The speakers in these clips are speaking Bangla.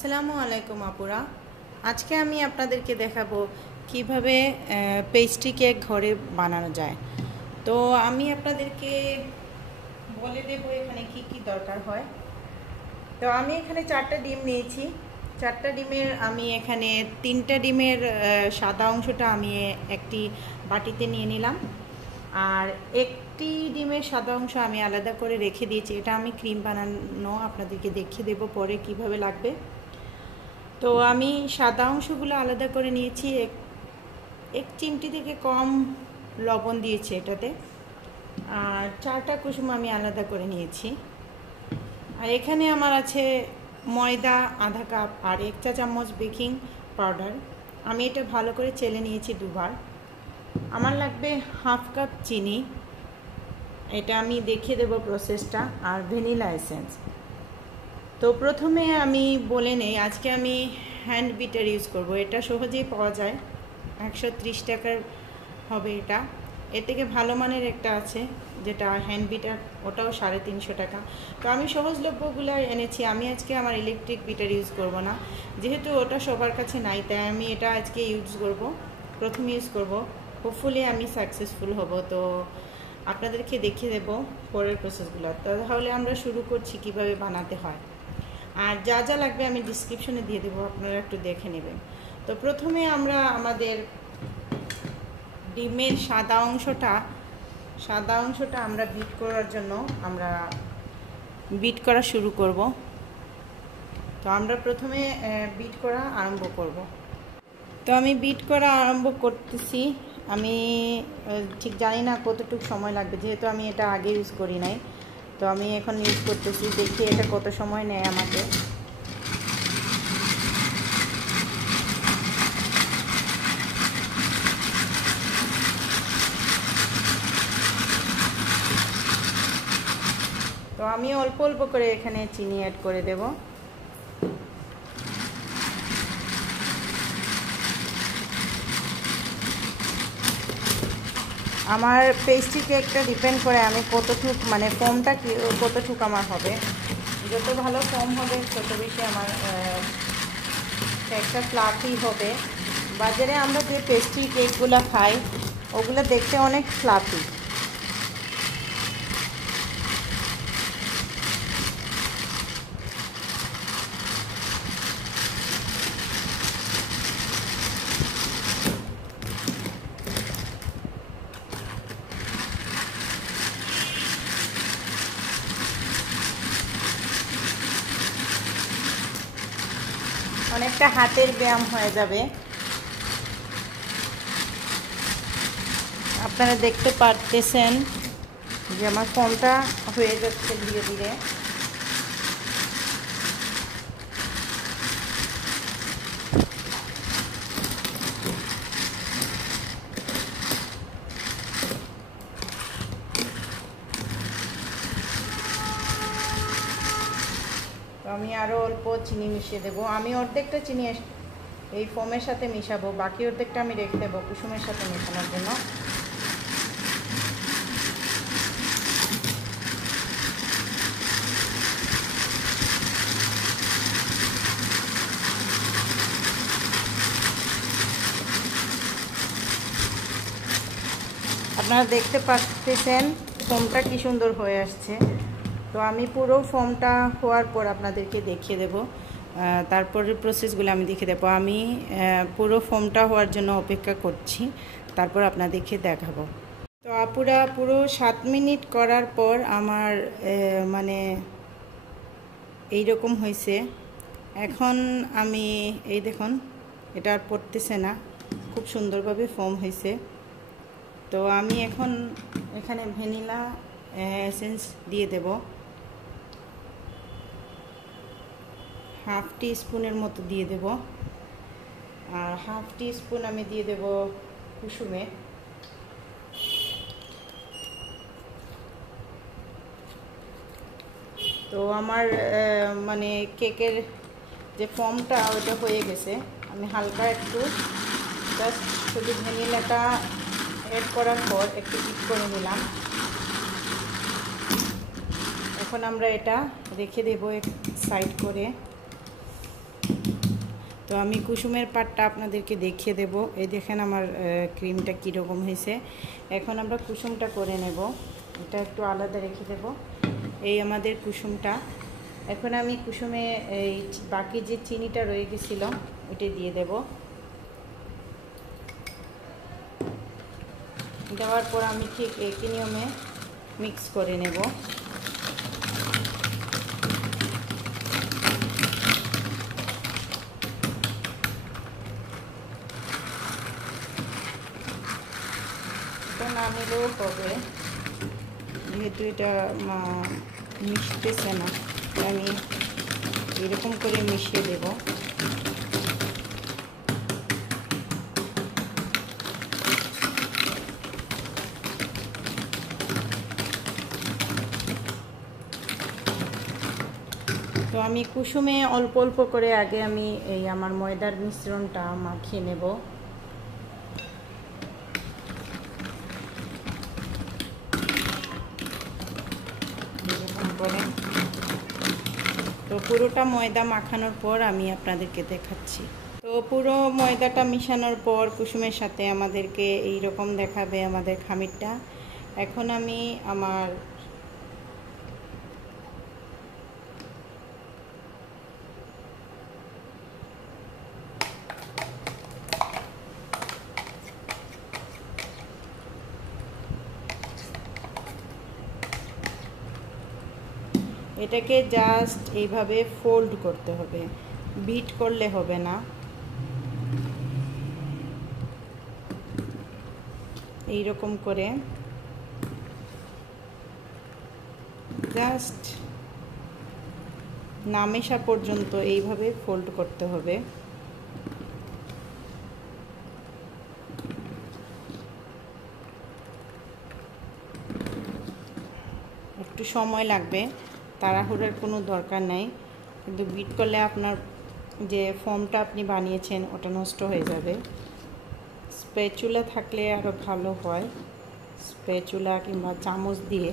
আসসালামু আলাইকুম আপুরা। আজকে আমি আপনাদেরকে দেখাবো কিভাবে পেস্ট্রি কেক ঘরে বানানো যায়। তো আমি আপনাদেরকে বলে দেব এখানে কি কি দরকার হয়। তো আমি এখানে 4টা ডিম নিয়েছি। 4টা ডিমের আমি এখানে 3টা ডিমের সাদা অংশটা আমি একটি বাটিতে নিয়ে নিলাম, আর একটি ডিমের সাদা অংশ আমি আলাদা করে রেখে দিয়েছি। এটা আমি ক্রিম বানানো আপনাদেরকে দেখিয়ে দেবো পরে কিভাবে লাগবে। তো আমি সাদা অংশগুলো আলাদা করে নিয়েছি। এক চিমটি থেকে কম লবণ দিয়েছি এটাতে, আর 4টা কুসুম আমি আলাদা করে নিয়েছি। আর এখানে আমার আছে ময়দা আধা কাপ আর 1 চা চামচ বেকিং পাউডার। আমি এটা ভালো করে চেলে নিয়েছি দুবার। আমার লাগবে হাফ কাপ চিনি, এটা আমি দেখিয়ে দেবো প্রসেসটা, আর ভ্যানিলা এসেন্স। তো প্রথমে আমি বলে নেই, আজকে আমি হ্যান্ড বিটার ইউজ করব। এটা সহজেই পাওয়া যায়, 130 টাকার হবে এটা। এর থেকে ভালো মানের একটা আছে যেটা হ্যান্ড বিটার, ওটাও 350 টাকা। তো আমি সহজলভ্যগুলো এনেছি। আমি আজকে আমার ইলেকট্রিক বিটার ইউজ করব না, যেহেতু ওটা সবার কাছে নাই, তাই আমি এটা আজকে ইউজ করব, প্রথম ইউজ করব। হোপফুলি আমি সাকসেসফুল হব। তো আপনাদেরকে দেখিয়ে দেব পরের প্রসেসগুলো। তাহলে আমরা শুরু করছি কিভাবে বানাতে হয়। আর যা যা লাগবে আমি ডিসক্রিপশনে দিয়ে দেবো, আপনারা একটু দেখে নেবেন। তো প্রথমে আমরা আমাদের ডিমের সাদা অংশটা আমরা বিট করার জন্য আমরা বিট করা শুরু করব। তো আমরা প্রথমে বিট করা আরম্ভ করব। তো আমি বিট করা আরম্ভ করতেছি। আমি ঠিক জানি না কতটুকু সময় লাগবে, যেহেতু আমি এটা আগে ইউজ করি নাই। তো আমি এখন ইউজ করতেছি, দেখি এটা কত সময় নেয় আমাকে। তো আমি অল্প অল্প করে এখানে চিনি অ্যাড করে দেব। আমার পেস্ট্রি কেকটা ডিপেন্ড করে আমি কতটুক, মানে ফোমটা কতটুক আমার হবে। যত ভালো ফোম হবে তত বেশি আমার কেকটা ফ্লাফি হবে। বাজারে আমরা যে পেস্ট্রি কেকগুলো খাই ওগুলো দেখতে অনেক ফ্লাফি। অনেকটা হাতের ব্যায়াম হয়ে যাবে। আপনারা দেখতে পারতেছেন যে আমার ফোমটা হয়ে যাচ্ছে ধীরে ধীরে। আমি আরও অল্প চিনি মিশিয়ে দেবো। আমি অর্ধেকটা চিনি এই ফোমের সাথে মিশাবো, বাকি অর্ধেকটা আমি রেখে দেবো কুসুমের সাথে মেশানোর জন্য। আপনারা দেখতে পাচ্ছেন ফোমটা কি সুন্দর হয়ে আসছে। তো আমি পুরো ফোমটা হওয়ার পর আপনাদেরকে দেখিয়ে দেব, তারপরের প্রসেসগুলো আমি দেখিয়ে দেবো। আমি পুরো ফোমটা হওয়ার জন্য অপেক্ষা করছি, তারপর আপনাদেরকে দেখাবো। তো আপুরা পুরো 7 মিনিট করার পর আমার মানে এইরকম হয়েছে। এখন আমি এই দেখুন, এটা আর পড়তেছে না, খুব সুন্দরভাবে ফোম হয়েছে। তো আমি এখন এখানে ভ্যানিলা এসেন্স দিয়ে দেব, হাফ টি স্পুনের মতো দিয়ে দেব, আর হাফ টি স্পুন আমি দিয়ে দেব কুসুমে। তো আমার মানে কেকের যে ফর্মটা ওটা হয়ে গেছে। আমি হালকা একটু জাস্ট শুধু ভ্যানিলাটা অ্যাড করার পর একটু বিট করে নিলাম। এখন আমরা এটা রেখে দেব এক সাইড করে। তো আমি কুসুমের পাটটা আপনাদেরকে দেখিয়ে দেব। এই দেখেন আমার ক্রিমটা কীরকম হয়েছে। এখন আমরা কুসুমটা করে নেব, এটা একটু আলাদা রেখে দেব। এই আমাদের কুসুমটা। এখন আমি কুসুমে এই বাকি যে চিনিটা রয়ে গেছিলো ওটা দিয়ে দেব। দেওয়ার পর আমি ঠিক একই নিয়মে মিক্স করে নেব। এটা না নিলেও হবে, যেহেতু এটা মিশতেছে না, আমি এরকম করে মিশিয়ে দেব। তো আমি কুসুমে অল্প অল্প করে আগে আমি এই আমার ময়দার মিশ্রণটা মাখিয়ে নেব। তো পুরোটা ময়দা মাখানোর পর আমি আপনাদেরকে দেখাচ্ছি। তো পুরো ময়দাটা মিশানোর পর কুসুমের সাথে আমাদেরকে এই রকম দেখাবে আমাদের খামিরটা। এখন আমি আমার এটাকে জাস্ট এইভাবে ফোল্ড করতে হবে, বিট করলে হবে না। এই রকম করে জাস্ট না মেশা পর্যন্ত এইভাবে ফোল্ড করতে হবে। একটু সময় লাগবে, তাড়াহুড়োর কোনো দরকার নেই, কিন্তু বিট করলে আপনার যে ফর্মটা আপনি বানিয়েছেন ওটা নষ্ট হয়ে যাবে। স্প্যাচুলা থাকলে আরও ভালো হয়, স্প্যাচুলা কিংবা চামচ দিয়ে।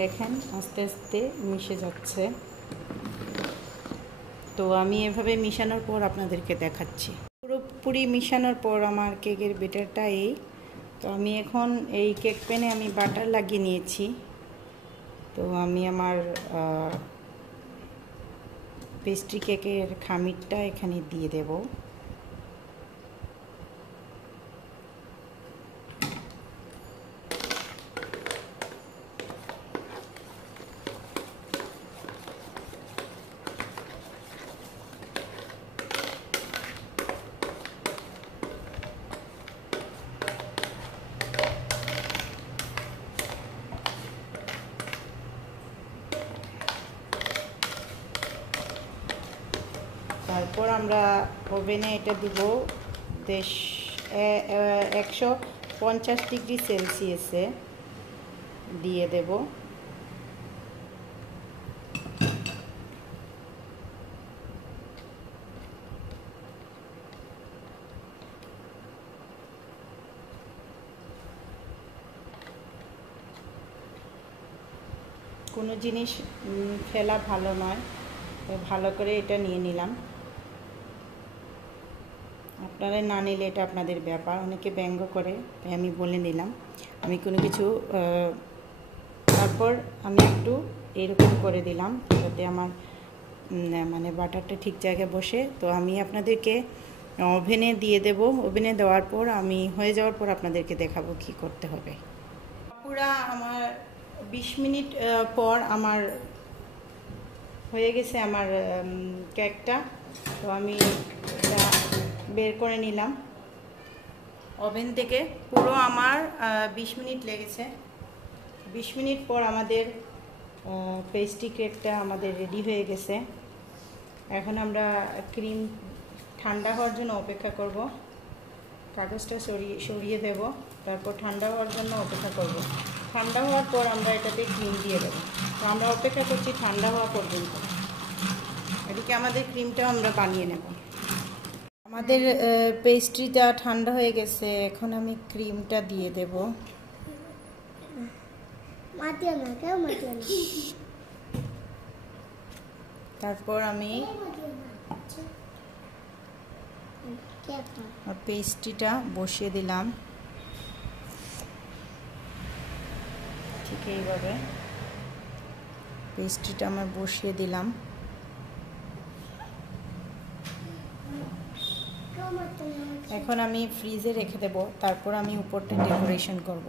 দেখেন আস্তে আস্তে মিশে যাচ্ছে। তো আমি এভাবে মিশানোর পর আপনাদেরকে দেখাচ্ছি। পুরোপুরি মিশানোর পর আমার কেকের ব্যাটারটা এই। তো আমি এখন এই কেক প্যানে আমি বাটার লাগিয়ে নিয়েছি। তো আমি আমার পেস্ট্রি কেকের খামিরটা এখানে দিয়ে দেব। তারপর আমরা ওভেনে এটা দিব 150 ডিগ্রি সেলসিয়াসে দিয়ে দেব। কোনো জিনিস ফেলা ভালো নয়, ভালো করে এটা নিয়ে নিলাম। আপনারা না নিলে এটা আপনাদের ব্যাপার, অনেকে ব্যঙ্গ করে, তাই আমি বলে নিলাম আমি কোনো কিছু। তারপর আমি একটু এরকম করে দিলাম যাতে আমার মানে বাটারটা ঠিক জায়গায় বসে। তো আমি আপনাদেরকে ওভেনে দিয়ে দেব। ওভেনে দেওয়ার পর আমি হয়ে যাওয়ার পর আপনাদেরকে দেখাবো কি করতে হবে। পুরা আমার 20 মিনিট পর আমার হয়ে গেছে আমার কেকটা। তো আমি এটা বের করে নিলাম ওভেন থেকে। পুরো আমার 20 মিনিট লেগেছে। 20 মিনিট পর আমাদের পেস্ট্রি কেকটা আমাদের রেডি হয়ে গেছে। এখন আমরা ক্রিম ঠান্ডা হওয়ার জন্য অপেক্ষা করব। কাগজটা সরিয়ে দেব, তারপর ঠান্ডা হওয়ার জন্য অপেক্ষা করব। ঠান্ডা হওয়ার পর আমরা এটাতে ক্রিম দিয়ে দেবো। তো আমরা অপেক্ষা করছি ঠান্ডা হওয়া পর্যন্ত। এদিকে আমাদের ক্রিমটাও আমরা বানিয়ে নেব। আমাদের পেস্ট্রিটা ঠান্ডা হয়ে গেছে, এখন আমি ক্রিমটা দিয়ে দেব। তারপর আমি পেস্ট্রিটা বসিয়ে দিলাম ঠিক এইভাবে পেস্ট্রিটা আমার বসিয়ে দিলাম। এখন আমি ফ্রিজে রেখে দেব, তারপর আমি উপরটা ডেকোরেশন করব।